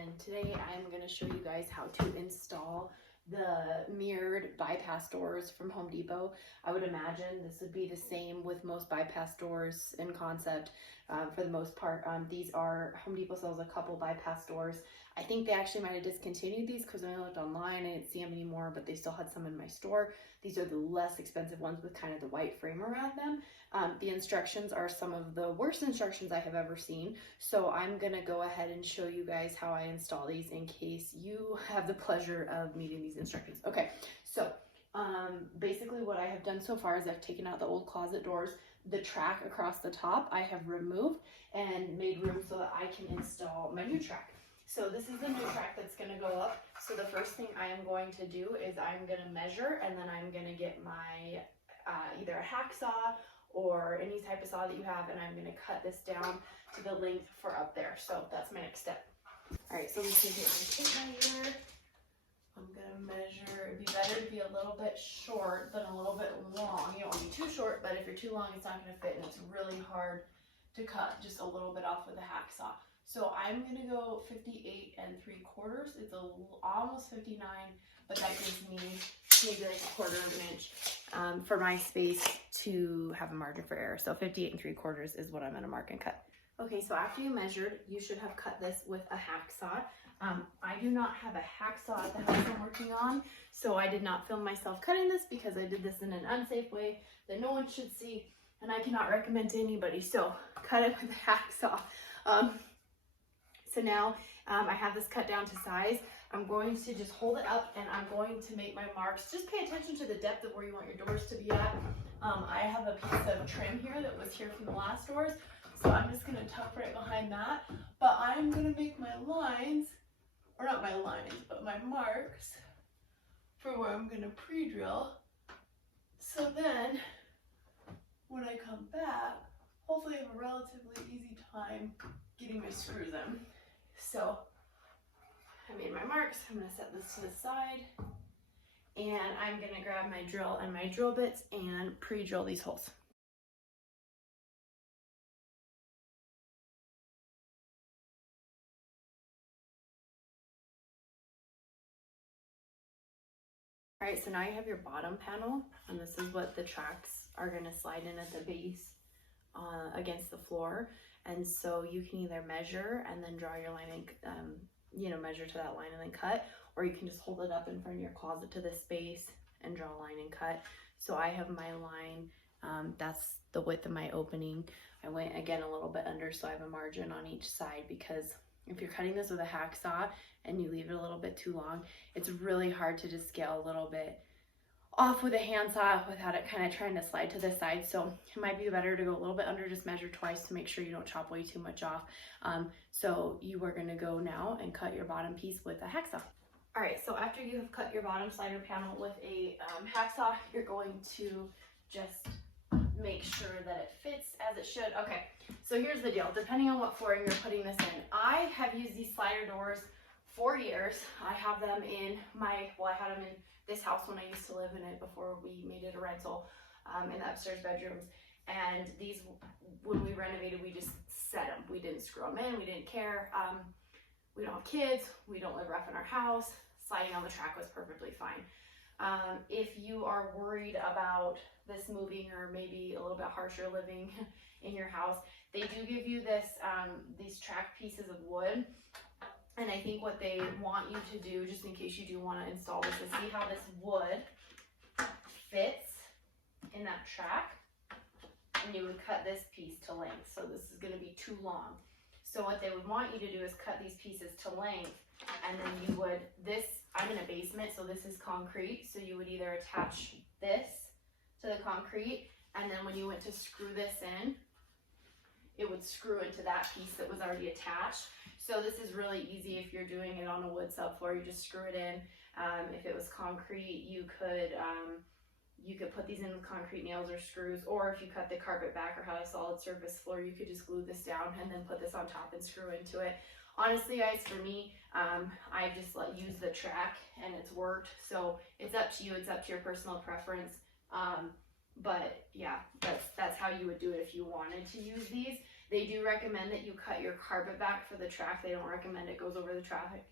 and today I'm going to show you guys how to install the mirrored bypass doors from Home Depot. I would imagine this would be the same with most bypass doors in concept for the most part. These are, Home Depot sells a couple bypass doors. I think they actually might have discontinued these because when I looked online I didn't see them anymore, but they still had some in my store. These are the less expensive ones with kind of the white frame around them. The instructions are some of the worst instructions I have ever seen. So I'm gonna go ahead and show you guys how I install these in case you have the pleasure of meeting these instructions. Okay, so basically what I have done so far is I've taken out the old closet doors. The track across the top I have removed and made room so that I can install my new track. So this is the new track that's going to go up. So the first thing I am going to do is I'm going to measure, and then I'm going to get my either a hacksaw or any type of saw that you have, and I'm going to cut this down to the length for up there. So that's my next step. All right, so we can get my tape measure. I'm going to measure. It'd be better to be a little bit short than a little bit long. You don't want to be too short, but if you're too long, it's not going to fit, and it's really hard to cut just a little bit off with a hacksaw. So I'm going to go 58 3/4. It's almost 59, but that gives me maybe like 1/4 of an inch for my space to have a margin for error. So 58 3/4 is what I'm going to mark and cut. Okay, so after you measured, you should have cut this with a hacksaw. I do not have a hacksaw at the house I'm working on, so I did not film myself cutting this because I did this in an unsafe way that no one should see, and I cannot recommend to anybody. So cut it with a hacksaw. So now I have this cut down to size. I'm going to just hold it up and I'm going to make my marks. Just pay attention to the depth of where you want your doors to be at. I have a piece of trim here that was here from the last doors, so I'm just going to tuck right behind that. But I'm going to make my lines, or not my lines, but my marks for where I'm going to pre-drill. So then when I come back, hopefully I have a relatively easy time getting my screws in. So I made my marks. I'm going to set this to the side, and I'm going to grab my drill and my drill bits and pre-drill these holes. All right, so now you have your bottom panel, and this is what the tracks are going to slide in at the base against the floor. And so you can either measure and then draw your line and measure to that line and then cut, or you can just hold it up in front of your closet to this space and draw a line and cut. So I have my line, that's the width of my opening. I went again a little bit under, so I have a margin on each side, because if you're cutting this with a hacksaw and you leave it a little bit too long, it's really hard to just scale a little bit off with a handsaw without it kind of trying to slide to the side. So it might be better to go a little bit under, just measure twice to make sure you don't chop way too much off. So you are going to go now and cut your bottom piece with a hacksaw. All right, so after you have cut your bottom slider panel with a hacksaw, you're going to just make sure that it fits as it should. Okay, so here's the deal. Depending on what flooring you're putting this in, I have used these slider doors for years. I have them in I had them in this house when I used to live in it before we made it a rental, in the upstairs bedrooms. And these, when we renovated, we just set them. We didn't screw them in. We didn't care. We don't have kids. We don't live rough in our house. Sliding on the track was perfectly fine. If you are worried about this moving, or maybe a little bit harsher living in your house, they do give you this these track pieces of wood. And I think what they want you to do, just in case you do want to install this, is see how this wood fits in that track, and you would cut this piece to length. So this is going to be too long. So what they would want you to do is cut these pieces to length, and then you would, I'm in a basement, so this is concrete, so you would either attach this to the concrete, and then when you went to screw this in, it would screw into that piece that was already attached. So this is really easy if you're doing it on a wood subfloor. You just screw it in. If it was concrete, you could put these in with concrete nails or screws, or if you cut the carpet back or had a solid surface floor, you could just glue this down and then put this on top and screw into it. Honestly, guys, for me, I just use the track and it's worked. So it's up to you. It's up to your personal preference. But yeah, that's how you would do it if you wanted to use these. They do recommend that you cut your carpet back for the track. They don't recommend it goes over the traffic.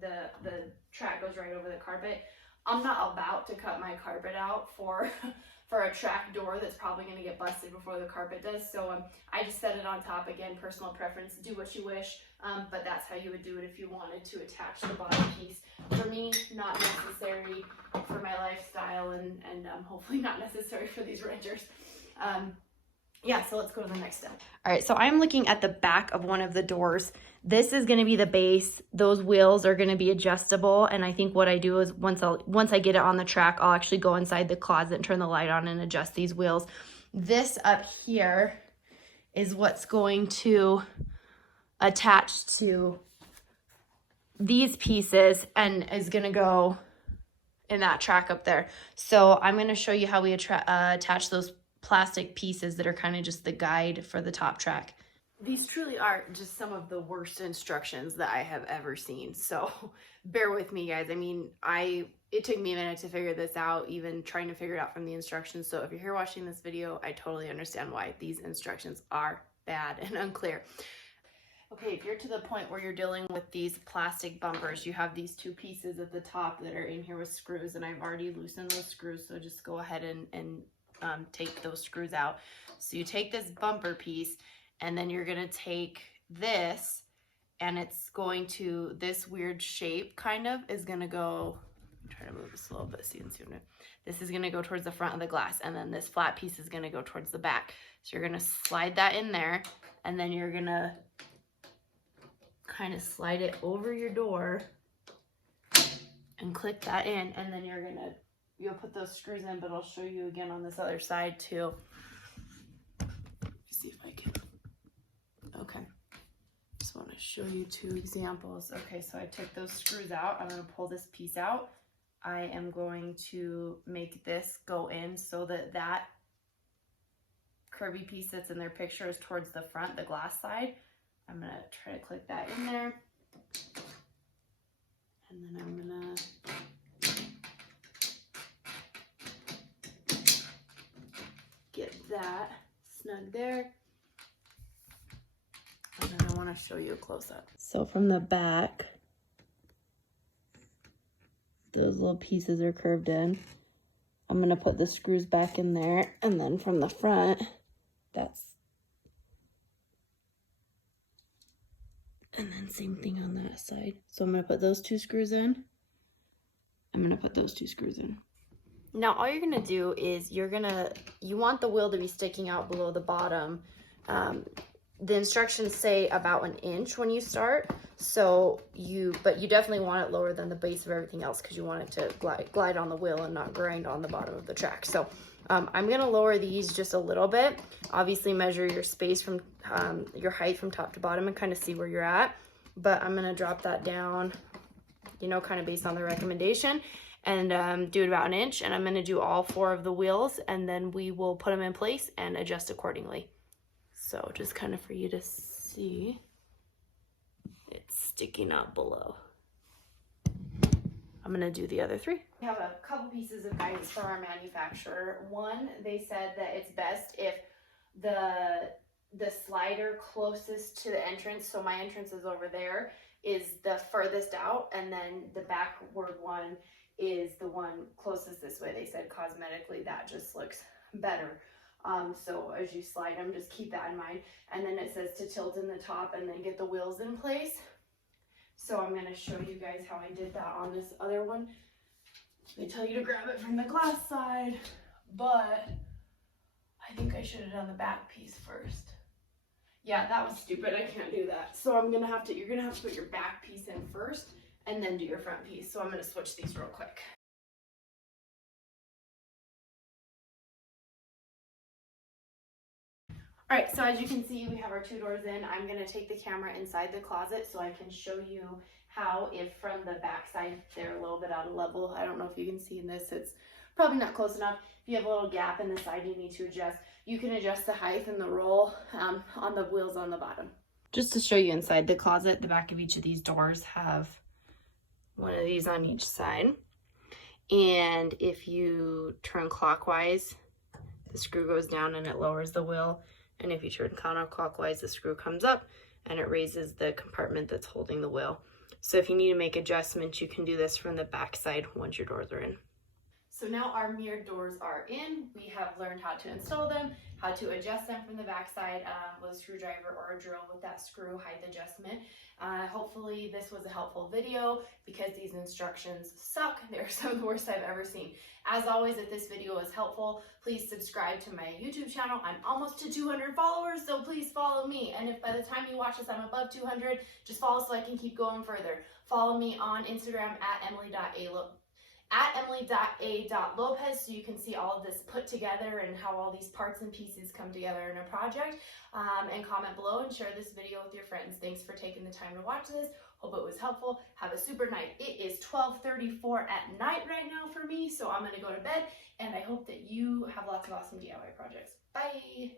The track goes right over the carpet. I'm not about to cut my carpet out for for a track door that's probably going to get busted before the carpet does. So I just set it on top. Again, personal preference, do what you wish, but that's how you would do it if you wanted to attach the bottom piece. For me, not necessary for my lifestyle, and hopefully not necessary for these renters. Yeah, so let's go to the next step. All right, so I'm looking at the back of one of the doors. This is going to be the base. Those wheels are going to be adjustable, and I think what I do is once I get it on the track, I'll actually go inside the closet and turn the light on and adjust these wheels. This up here is what's going to attach to these pieces and is going to go in that track up there. So I'm going to show you how we attach those plastic pieces that are kind of just the guide for the top track. These truly are just some of the worst instructions that I have ever seen. So bear with me, guys. I mean, it took me a minute to figure this out, even trying to figure it out from the instructions. So if you're here watching this video, I totally understand why these instructions are bad and unclear. Okay, if you're to the point where you're dealing with these plastic bumpers, you have these two pieces at the top that are in here with screws, and I've already loosened those screws, so just go ahead and take those screws out. So you take this bumper piece, and then you're gonna take this, and it's going to, this weird shape kind of is gonna go, try to move this a little bit so you can see what this is gonna go towards the front of the glass, and then this flat piece is gonna go towards the back. So you're gonna slide that in there, and then you're gonna kind of slide it over your door and click that in, and then you'll put those screws in, but I'll show you again on this other side too. See if I can. Okay. Just want to show you two examples. Okay, so I took those screws out. I'm going to pull this piece out. I am going to make this go in so that that curvy piece that's in their picture is towards the front, the glass side. I'm going to try to click that in there. And then I'm going to get that snug there. And then I want to show you a close-up. So from the back, those little pieces are curved in. I'm going to put the screws back in there, and then from the front, and then same thing on that side. So I'm going to put those two screws in. I'm going to put those two screws in. Now all you're gonna do is you want the wheel to be sticking out below the bottom. The instructions say about 1 inch when you start, but you definitely want it lower than the base of everything else because you want it to glide on the wheel and not grind on the bottom of the track. So I'm gonna lower these just a little bit. Obviously measure your space from your height from top to bottom and kind of see where you're at. But I'm gonna drop that down, kind of based on the recommendation, and do it about 1 inch. And I'm going to do all 4 of the wheels, and then we will put them in place and adjust accordingly. So just kind of for you to see, it's sticking up below. I'm going to do the other 3. We have a couple pieces of guidance from our manufacturer. One, they said that it's best if the slider closest to the entrance, so my entrance is over there, is the furthest out, and then the backward one is the one closest this way. They said cosmetically that just looks better. So as you slide them, just keep that in mind. And then it says to tilt in the top and then get the wheels in place. So I'm going to show you guys how I did that on this other one. They tell you to grab it from the glass side, but I think I should have done the back piece first. Yeah, that was stupid. I can't do that. So you're gonna have to put your back piece in first and then do your front piece. So I'm gonna switch these real quick. All right, so as you can see, we have our 2 doors in. I'm gonna take the camera inside the closet so I can show you how, if from the back side, they're a little bit out of level. I don't know if you can see in this, it's probably not close enough. If you have a little gap in the side you need to adjust, you can adjust the height and the roll on the wheels on the bottom. Just to show you inside the closet, the back of each of these doors have one of these on each side. And if you turn clockwise, the screw goes down and it lowers the wheel. And if you turn counterclockwise, the screw comes up and it raises the compartment that's holding the wheel. So if you need to make adjustments, you can do this from the back side once your doors are in. So now our mirrored doors are in. We have learned how to install them, how to adjust them from the backside with a screwdriver or a drill with that screw height adjustment. Hopefully this was a helpful video because these instructions suck. They're some of the worst I've ever seen. As always, if this video was helpful, please subscribe to my YouTube channel. I'm almost to 200 followers, so please follow me. And if by the time you watch this I'm above 200, just follow so I can keep going further. Follow me on Instagram at emily.a.lopez so you can see all of this put together and how all these parts and pieces come together in a project. And comment below and share this video with your friends. Thanks for taking the time to watch this. Hope it was helpful. Have a super night. It is 12:34 at night right now for me, so I'm going to go to bed, and I hope that you have lots of awesome DIY projects. Bye!